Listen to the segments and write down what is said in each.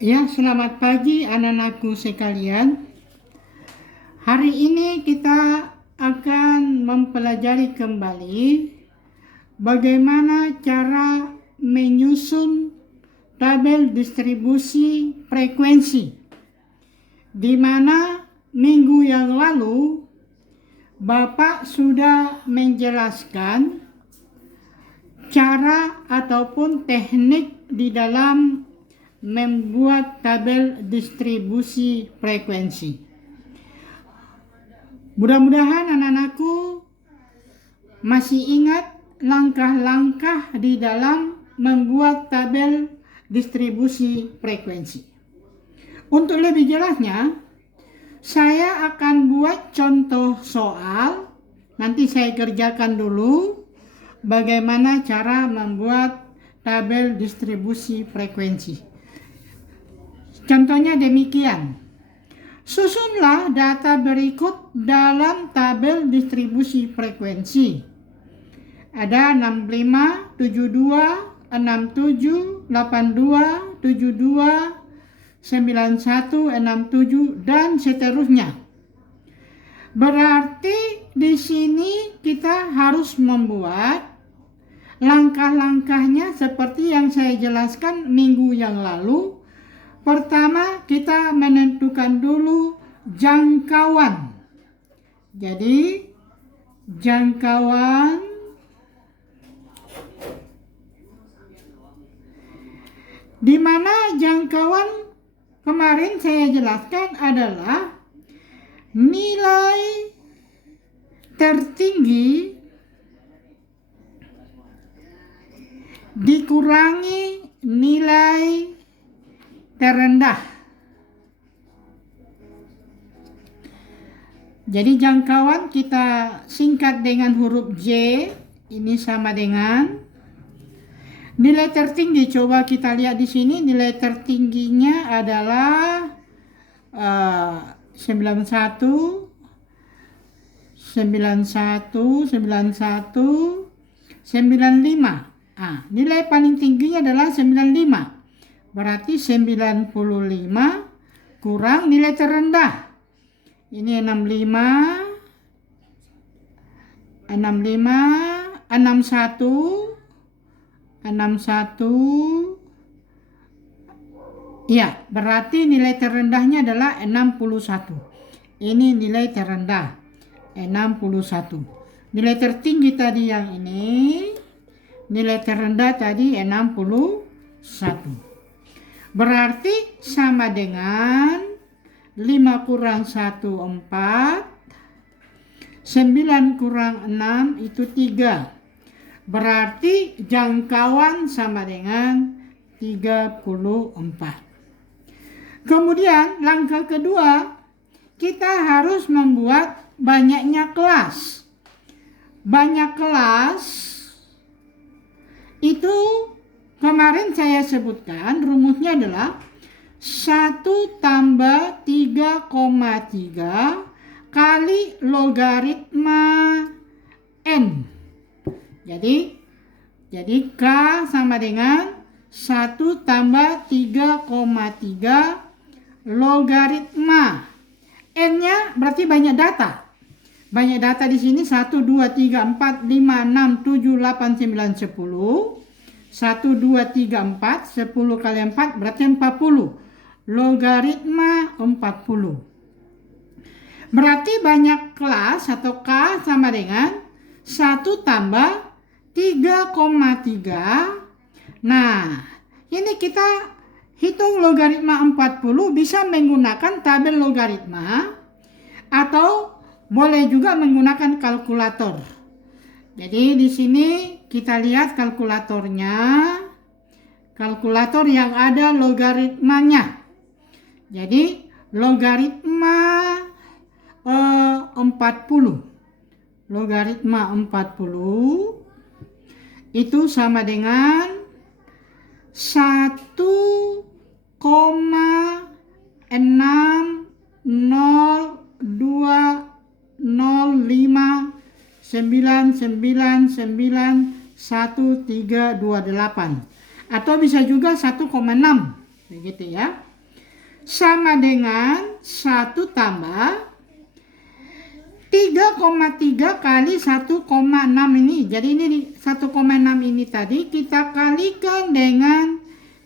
Ya, selamat pagi anak-anakku sekalian. Hari ini kita akan mempelajari kembali bagaimana cara menyusun tabel distribusi frekuensi, di mana minggu yang lalu Bapak sudah menjelaskan cara ataupun teknik di dalam membuat tabel distribusi frekuensi. Mudah-mudahan anak-anakku masih ingat langkah-langkah di dalam membuat tabel distribusi frekuensi. Untuk lebih jelasnya, saya akan buat contoh soal. Nanti saya kerjakan dulu bagaimana cara membuat tabel distribusi frekuensi. Contohnya demikian. Susunlah data berikut dalam tabel distribusi frekuensi. Ada 65, 72, 67, 82, 72, 91, 67, dan seterusnya. Berarti di sini kita harus membuat langkah-langkahnya seperti yang saya jelaskan minggu yang lalu. Pertama, kita menentukan dulu jangkauan. Jadi, jangkauan di mana jangkauan kemarin saya jelaskan adalah nilai tertinggi dikurangi nilai terendah. Jadi jangkauan kita singkat dengan huruf J. Ini sama dengan nilai tertinggi. Coba kita lihat di sini, nilai tertingginya adalah 91, 91, 91, 95. Nilai paling tingginya adalah 95. Berarti 95 kurang nilai terendah. Ini 65, 65, 61, 61. Ya, berarti nilai terendahnya adalah 61. Ini nilai terendah, 61. Nilai tertinggi tadi yang ini, nilai terendah tadi 61. Berarti sama dengan 5 kurang 1, 4. 9 kurang 6 itu 3. Berarti jangkauan sama dengan 34. Kemudian langkah kedua, kita harus membuat banyaknya kelas. Banyak kelas itu kemarin saya sebutkan rumusnya adalah 1 tambah 3,3 kali logaritma N. Jadi K sama dengan 1 tambah 3,3 logaritma N-nya berarti banyak data. Banyak data di sini 1, 2, 3, 4, 5, 6, 7, 8, 9, 10. 1, 2, 3, 4, 10 kali 4 berarti 40. Logaritma 40. Berarti banyak kelas atau K sama dengan 1 tambah 3,3. Nah, ini kita hitung logaritma 40 bisa menggunakan tabel logaritma atau boleh juga menggunakan kalkulator. Jadi di sini kita lihat kalkulatornya, kalkulator yang ada logaritmanya. Jadi logaritma 40. Logaritma 40 itu sama dengan 1,60205999138 atau bisa juga 1,6 begitu ya. sama dengan 1 tambah 3,3 kali 1,6 ini. Jadi ini 1,6 ini tadi kita kalikan dengan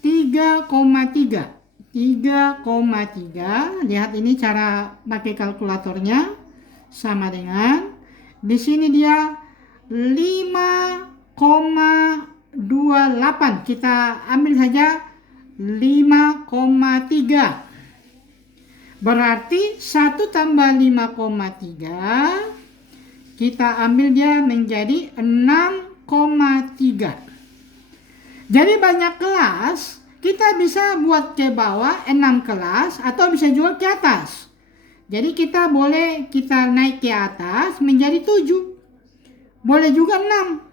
3,3. 3,3. Lihat ini cara pakai kalkulatornya. Sama dengan di sini dia 5,28. Kita ambil saja 5,3. Berarti 1 tambah 5,3 kita ambil dia menjadi 6,3. Jadi banyak kelas kita bisa buat ke bawah 6 kelas atau bisa juga ke atas. Jadi kita boleh naik ke atas menjadi 7. Boleh juga 6.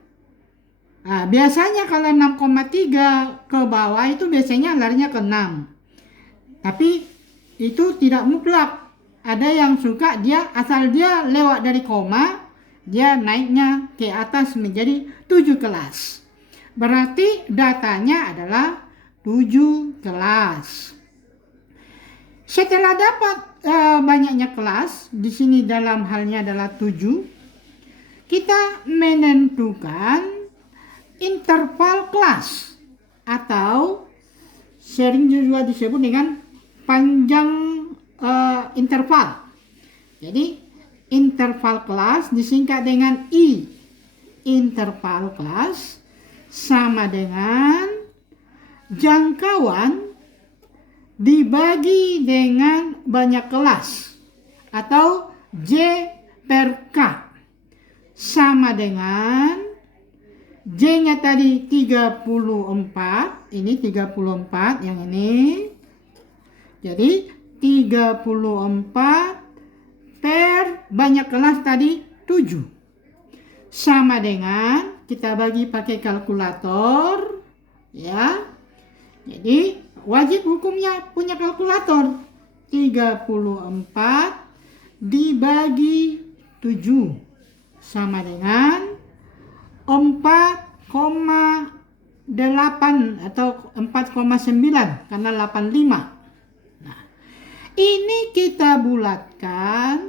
Nah, biasanya kalau 6,3 ke bawah itu biasanya larinya ke 6. Tapi itu tidak mutlak. Ada yang suka dia asal dia lewat dari koma, dia naiknya ke atas menjadi 7 kelas. Berarti datanya adalah 7 kelas. Setelah dapat banyaknya kelas, di sini dalam halnya adalah 7, kita menentukan interval kelas atau sering juga disebut dengan panjang interval. Jadi interval kelas disingkat dengan I. Interval kelas sama dengan jangkauan dibagi dengan banyak kelas atau J per K sama dengan J-nya tadi 34, ini 34 yang ini. Jadi 34 per banyak kelas tadi 7. Sama dengan kita bagi pakai kalkulator ya. Jadi wajib hukumnya punya kalkulator. 34 dibagi 7 sama dengan 4,8 atau 4,9 karena 85. Nah, ini kita bulatkan.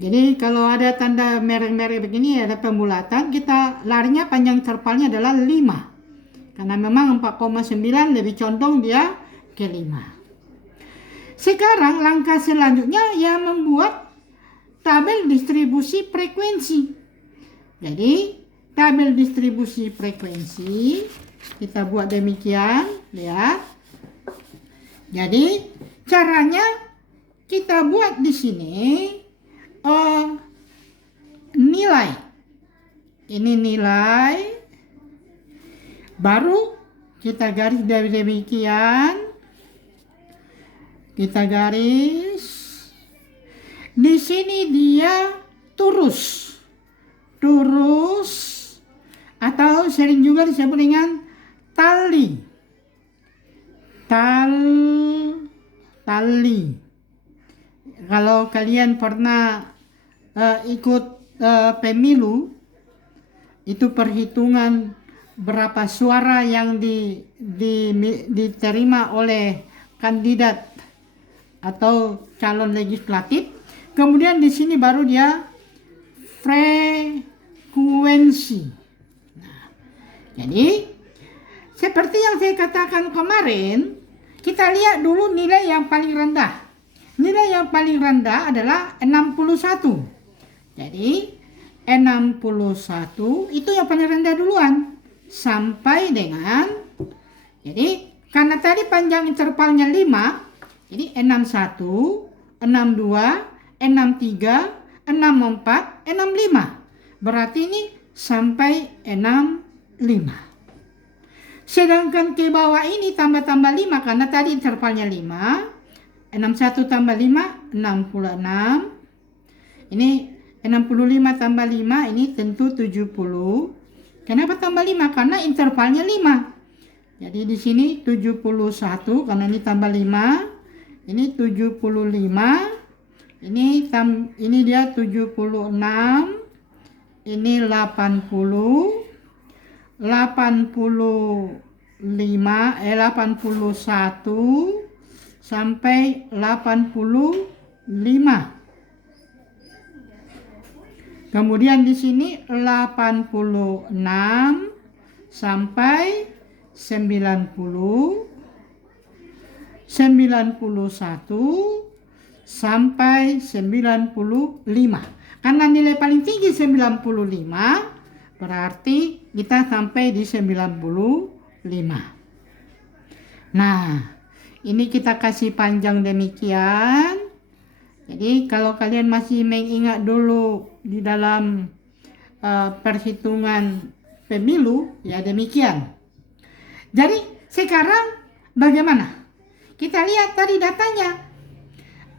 Jadi kalau ada tanda merah-merah begini ada pembulatan, kita larinya panjang intervalnya adalah 5. Karena memang 4,9 lebih condong dia ke 5. Sekarang langkah selanjutnya yang membuat tabel distribusi frekuensi. Jadi tabel distribusi frekuensi kita buat demikian, lihat. Jadi caranya kita buat di sini nilai. Ini nilai. Baru kita garis dari demikian. Kita garis. Di sini dia turus. Atau sering juga disebut dengan tali. Tali. Kalau kalian pernah ikut pemilu, itu perhitungan berapa suara yang diterima oleh kandidat atau calon legislatif. Kemudian di sini baru dia frekuensi. Nah, jadi seperti yang saya katakan kemarin, kita lihat dulu nilai yang paling rendah. Nilai yang paling rendah adalah 61. Jadi 61 itu yang paling rendah duluan. Sampai dengan, jadi karena tadi panjang intervalnya 5, jadi 61, 62, 63, 64, 65. Berarti ini sampai 65. Sedangkan ke bawah ini tambah-tambah 5 karena tadi intervalnya 5. 61 tambah 5, 66. Ini 65 tambah 5, ini tentu 70. Kenapa tambah 5? Karena intervalnya 5. Jadi di sini 71 karena ini tambah 5. Ini 75. Ini dia 76. Ini 80. 81. sampai 85. Kemudian di sini 86 sampai 90, 91 sampai 95. Karena nilai paling tinggi 95, berarti kita sampai di 95. Nah, ini kita kasih panjang demikian. Jadi kalau kalian masih mengingat dulu di dalam perhitungan pemilu, ya demikian. Jadi sekarang bagaimana? Kita lihat tadi datanya.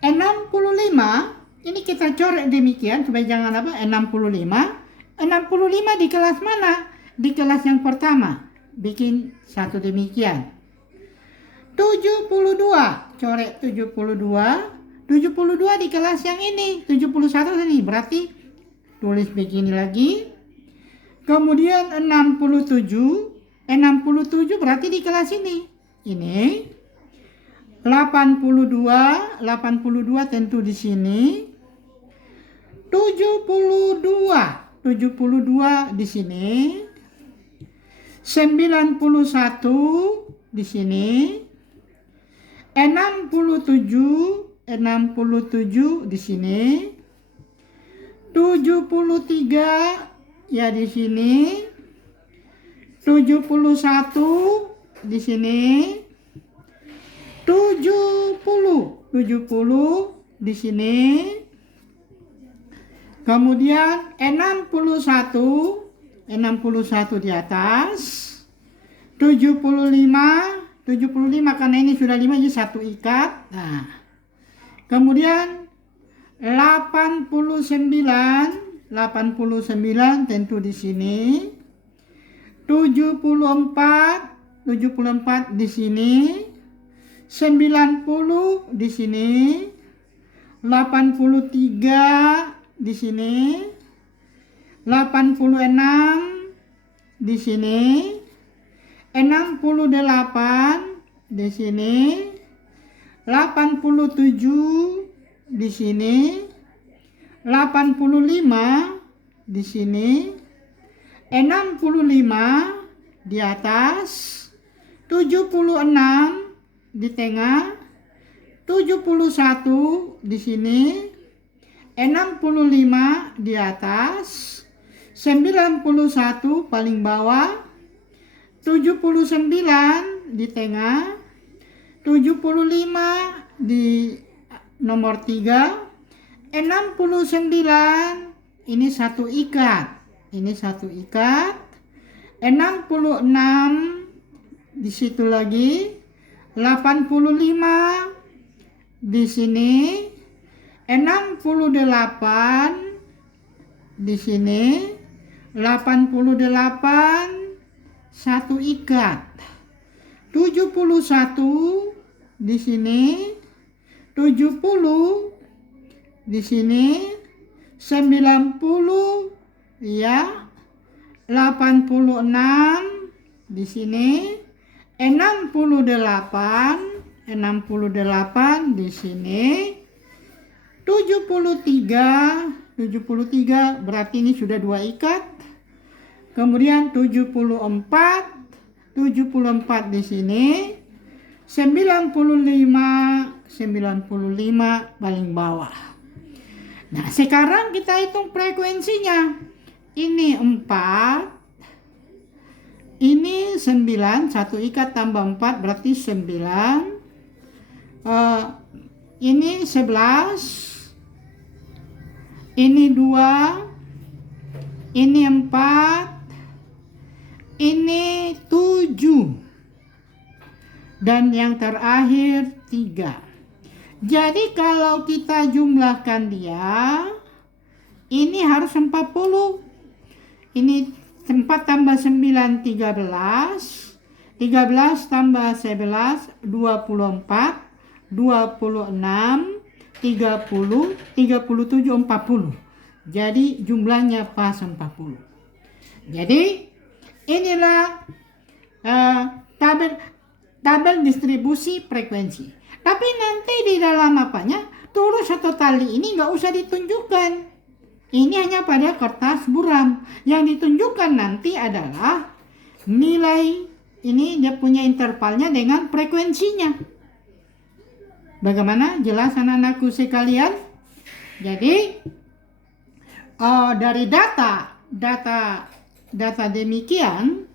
65, ini kita coret demikian supaya jangan apa, 65 di kelas mana? Di kelas yang pertama. Bikin satu demikian. 72, coret 72 di kelas yang ini, 71 ini, berarti tulis begini lagi. Kemudian 67 berarti di kelas ini. Ini 82 tentu di sini. 72 di sini. 91 di sini. 67 di sini. 73 ya di sini. 71 di sini. 70 di sini. Kemudian 61 di atas. 75 karena ini sudah 5 jadi satu ikat. Nah, kemudian 89 tentu di sini. 74 di sini. 90 di sini. 83 di sini. 86 di sini. 68 di sini. 87 di sini. 85 di sini. 65 di atas. 76 di tengah. 71 di sini. 65 di atas. 91 paling bawah. 79 di tengah. 75 di nomor 3. 69 ini satu ikat. 66 di situ lagi. 85 di sini. 68 di sini. 88 satu ikat. 71 di sini. 70 di sini. 90 ya. 86 di sini. 68 di sini. 73 berarti ini sudah dua ikat. Kemudian 74 di sini. 95 paling bawah. Nah, sekarang kita hitung frekuensinya. Ini 4. Ini 9, satu ikat tambah 4 berarti 9. Ini 11. Ini 2. Ini 4. Ini 7. Dan yang terakhir 3. Jadi kalau kita jumlahkan dia, ini harus 40. Ini 4 tambah 9, 13. 13 tambah 11, 24. 26, 30, 37, 40. Jadi jumlahnya pas 40. Jadi inilah tabel distribusi frekuensi. Tapi nanti di dalam apanya, turus atau tali ini nggak usah ditunjukkan. Ini hanya pada kertas buram. Yang ditunjukkan nanti adalah nilai, ini dia punya intervalnya dengan frekuensinya. Bagaimana? Jelas anak-anakku sekalian? Jadi dari data demikian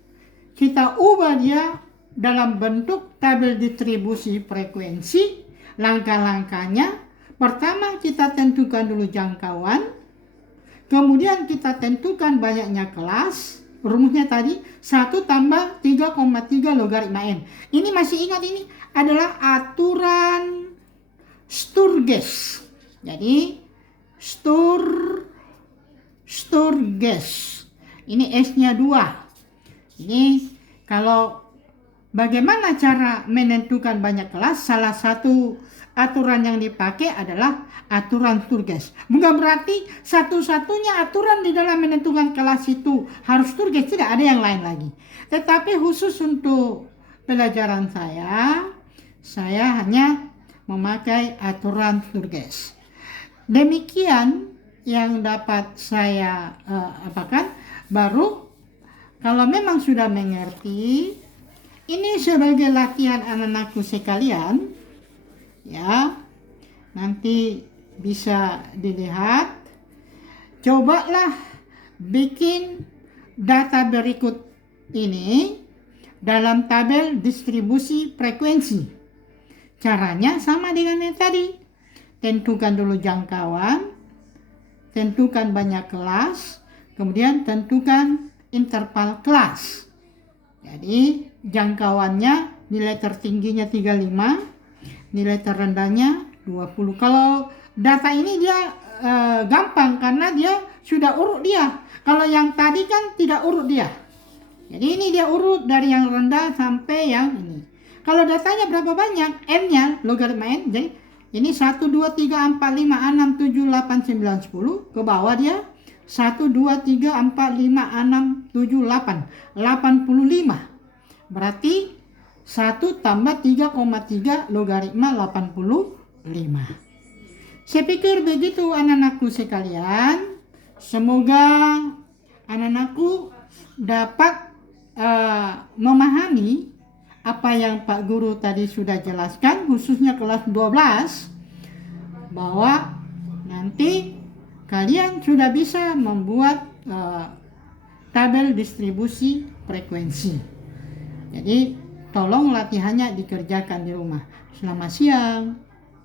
kita ubah dia dalam bentuk tabel distribusi frekuensi. Langkah-langkahnya, pertama kita tentukan dulu jangkauan, kemudian kita tentukan banyaknya kelas. Rumusnya tadi 1 tambah 3,3 logaritma N. Ini masih ingat, ini adalah aturan Sturges. Jadi Sturges. Ini S-nya 2. Ini kalau bagaimana cara menentukan banyak kelas, salah satu aturan yang dipakai adalah aturan Sturges. Bukan berarti satu-satunya aturan di dalam menentukan kelas itu harus Sturges, tidak ada yang lain lagi. Tetapi khusus untuk pelajaran saya hanya memakai aturan Sturges. Demikian yang dapat saya apakan. Baru kalau memang sudah mengerti, ini sebagai latihan anak-anakku sekalian, ya, nanti bisa dilihat. Cobalah bikin data berikut ini dalam tabel distribusi frekuensi. Caranya sama dengan yang tadi. Tentukan dulu jangkauan, tentukan banyak kelas, kemudian tentukan interval kelas. Jadi jangkauannya nilai tertingginya 35, nilai terendahnya 20. Kalau data ini dia gampang karena dia sudah urut dia. Kalau yang tadi kan tidak urut dia. Jadi ini dia urut dari yang rendah sampai yang ini. Kalau datanya berapa banyak? N-nya, logaritma N. Jadi ini 1, 2, 3, 4, 5, 6, 7, 8, 9, 10. Ke bawah dia 1, 2, 3, 4, 5, 6, 7, 8. 85. Berarti 1 tambah 3,3 logaritma 85. Saya pikir begitu anak-anakku sekalian. Semoga anak-anakku dapat memahami apa yang Pak Guru tadi sudah jelaskan, khususnya kelas 12, bahwa nanti kalian sudah bisa membuat tabel distribusi frekuensi. Jadi tolong latihannya dikerjakan di rumah. Selamat siang.